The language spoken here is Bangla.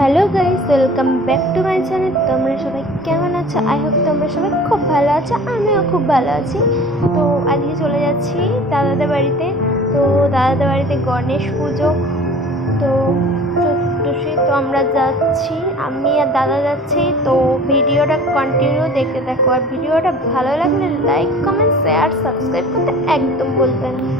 Hello guys, welcome back to my channel. তোমরা সবাই কেমন আছো? আই হোপ তোমরা সবাই খুব ভালো আছো, আমিও খুব ভালো আছি। তো আজকে চলে যাচ্ছি দাদাদের বাড়িতে। তো দাদাদের বাড়িতে গণেশ পুজো, তো চতুর্দশী। তো আমরা যাচ্ছি, আমি আর দাদা যাচ্ছি। তো ভিডিওটা কন্টিনিউ দেখতে থাকো, আর ভিডিওটা ভালো লাগলে লাইক, কমেন্ট, শেয়ার, সাবস্ক্রাইব করতে একদম বলবেন না।